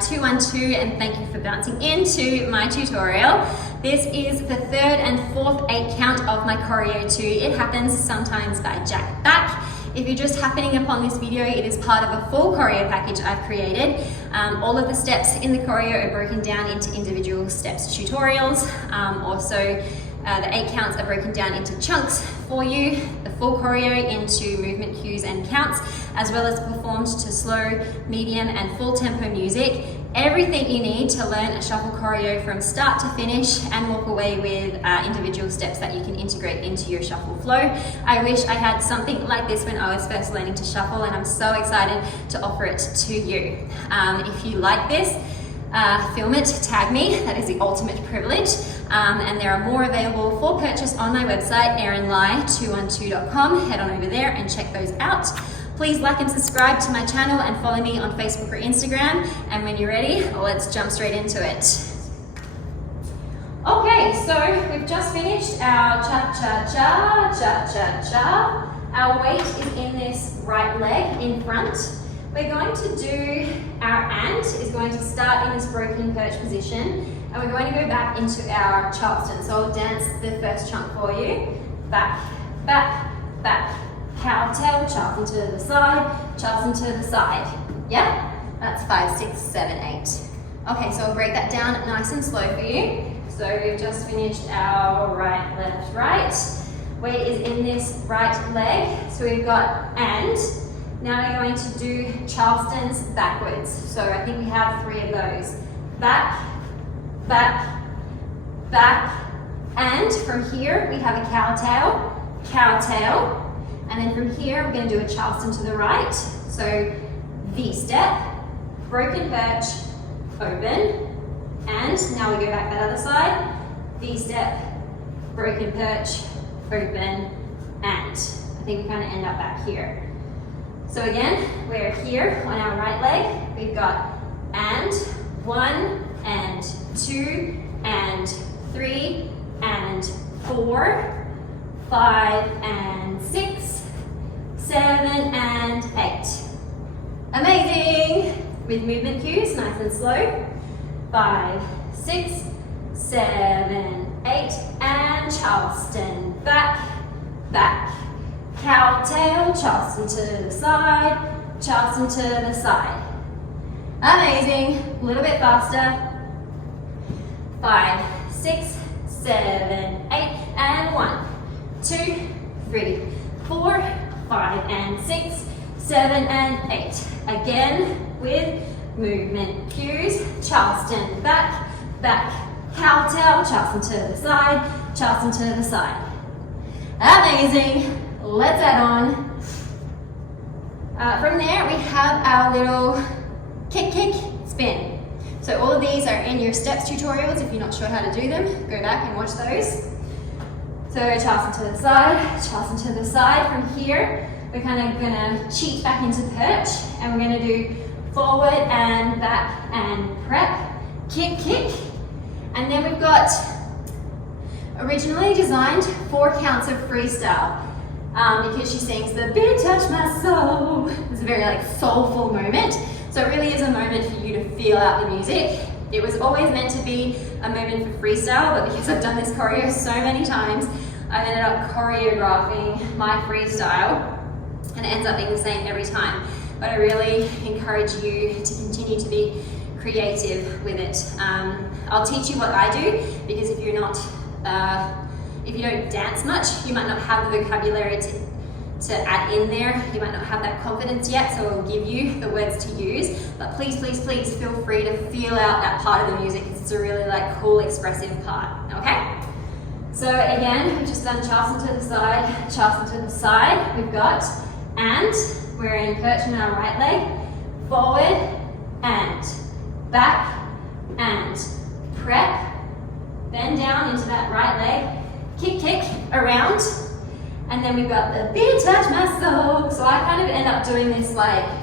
ErinLai212 and thank you for bouncing into my tutorial. This is the third and fourth 8 count of my choreo 2. It happens sometimes by jack back. If you're just happening upon this video, it is part of a full choreo package I've created. All of the steps in the choreo are broken down into individual steps tutorials. The 8 counts are broken down into chunks for you, the full choreo into movement cues and counts, as well as performed to slow, medium and full tempo music. Everything you need to learn a shuffle choreo from start to finish and walk away with individual steps that you can integrate into your shuffle flow. I wish I had something like this when I was first learning to shuffle, and I'm so excited to offer it to you. If you like this, film it, tag me, that is the ultimate privilege. And there are more available for purchase on my website, ErinLai212.com. Head on over there and check those out. Please like and subscribe to my channel and follow me on Facebook or Instagram. And when you're ready, let's jump straight into it. Okay, so we've just finished our cha-cha-cha, cha-cha-cha. Our weight is in this right leg in front. We're going to do our and is going to start in this broken perch position, and we're going to go back into our Charleston. So I'll dance the first chunk for you. Back, back, back. Cowtail, Charleston to the side, Charleston to the side. Yeah? That's 5, 6, 7, 8. Okay, so I'll break that down nice and slow for you. So we've just finished our right, left, right. Weight is in this right leg. So we've got and. Now we're going to do Charlestons backwards. So I think we have 3 of those. Back, back, back, and from here we have a cowtail, cowtail, and then from here we're going to do a Charleston to the right. So V-step, broken perch, open, and now we go back that other side, V-step, broken perch, open, and I think we kind of end up back here. So again, we're here on our right leg. We've got and 1 and 2 and 3 and 4, 5 and 6, 7 and 8. Amazing! With movement cues, nice and slow. 5, 6, 7, 8, and Charleston. Back, back. Cowtail, Charleston to the side, Charleston to the side. Amazing. A little bit faster. 5, 6, 7, 8, and 1, 2, 3, 4, 5, and 6, 7, and 8. Again with movement cues. Charleston, back, back. Cowtail, Charleston to the side, Charleston to the side. Amazing. Let's add on. From there, we have our little kick, kick, spin. So all of these are in your steps tutorials. If you're not sure how to do them, go back and watch those. So Charleston to the side, Charleston to the side. From here, we're kind of gonna cheat back into perch, and we're gonna do forward and back and prep, kick, kick. And then we've got originally designed 4 counts of freestyle. Because she sings the beat touch my soul. It's a very soulful moment. So it really is a moment for you to feel out the music. It was always meant to be a moment for freestyle, but because I've done this choreo so many times, I've ended up choreographing my freestyle, and it ends up being the same every time. But I really encourage you to continue to be creative with it. I'll teach you what I do, because if you don't dance much, you might not have the vocabulary to add in there. You might not have that confidence yet, so I'll give you the words to use. But please, please, please feel free to feel out that part of the music. It's a really cool, expressive part, okay? So again, we've just done Charleston to the side, Charleston to the side. We've got and, we're in perch on our right leg, forward and, back and, prep, bend down into that right leg, kick, kick, around, and then we've got the beat touch my soul. So I kind of end up doing this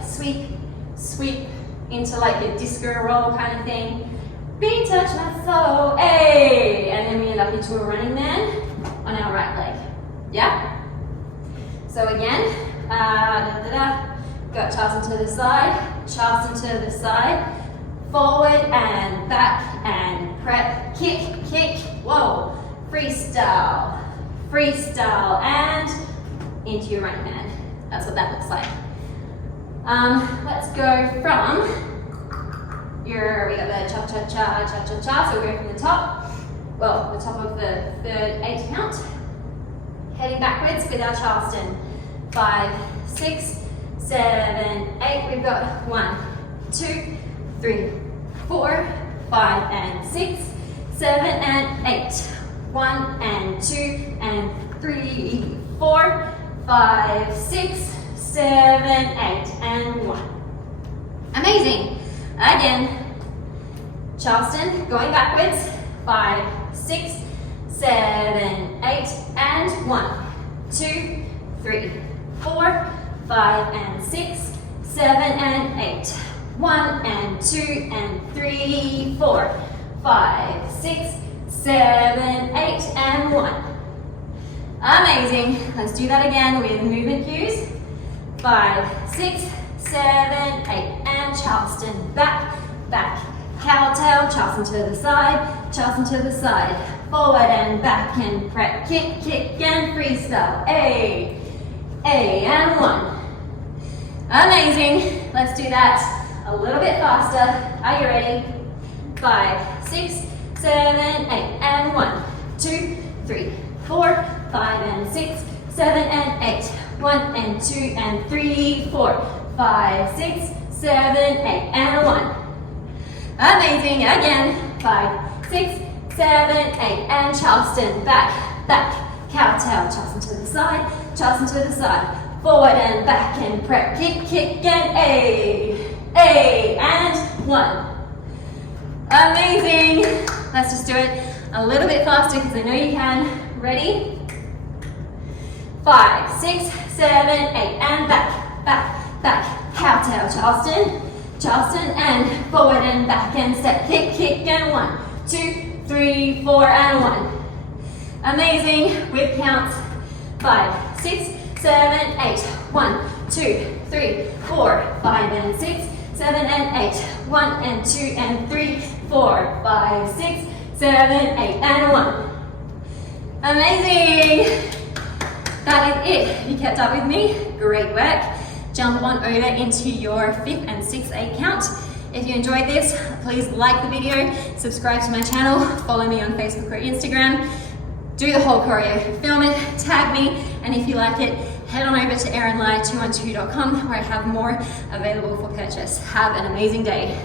sweep, sweep into a disco roll kind of thing. Beat touch my soul, hey! And then we end up into a running man on our right leg, yeah? So again, got Charleston to the side, forward and back and prep, kick, kick, whoa, freestyle, freestyle, and into your right hand. That's what that looks like. Let's go from we got the cha-cha-cha, cha-cha-cha, so we're going from the top, well, the top of the third 8 count, heading backwards with our Charleston. 5, 6, 7, 8, we've got 1, 2, 3, 4, 5, and 6, 7, and 8, 1, and 2, and 3, 4, 5, 6, 7, 8, and 1. Amazing. Again, Charleston, going backwards, 5, 6, 7, 8, and 1, 2, 3, 4, 5, and 6, 7, and 8, 1, and 2, and 3, 4, 5, 6, 7, 8, and 1. Amazing. Let's do that again with movement cues. 5, 6, 7, 8, and Charleston. Back, back. Cowtail, Charleston to the side, Charleston to the side. Forward and back and prep, kick, kick, and freestyle. A, and 1. Amazing. Let's do that a little bit faster. Are you ready? 5, 6, 7, 8, and 1, 2, 3, 4, 5, and 6, 7, and 8, 1, and 2, and 3, 4, 5, 6, 7, 8, and 1. Amazing. Again. 5, 6, 7, 8, and Charleston. Back, back. Cowtail, Charleston to the side, Charleston to the side. Forward and back and prep, kick, kick, and A, and 1. Amazing. Let's just do it a little bit faster because I know you can. Ready? 5, 6, 7, 8, and back, back, back. Cowtail, Charleston, Charleston, and forward and back and step, kick, kick, and 1, 2, 3, 4, and 1. Amazing. With counts. 5, 6, 7, 8, 1, 2, 3, 4, 5, and 6, 7, and 8, 1, and 2, and 3, 4, 5, 6, 7, 8, and 1. Amazing. That is it. If you kept up with me, great work. Jump on over into your 5th and 6th 8 count. If you enjoyed this, please like the video, subscribe to my channel, follow me on Facebook or Instagram, do the whole choreo, film it, tag me, and if you like it, head on over to ErinLai212.com where I have more available for purchase. Have an amazing day.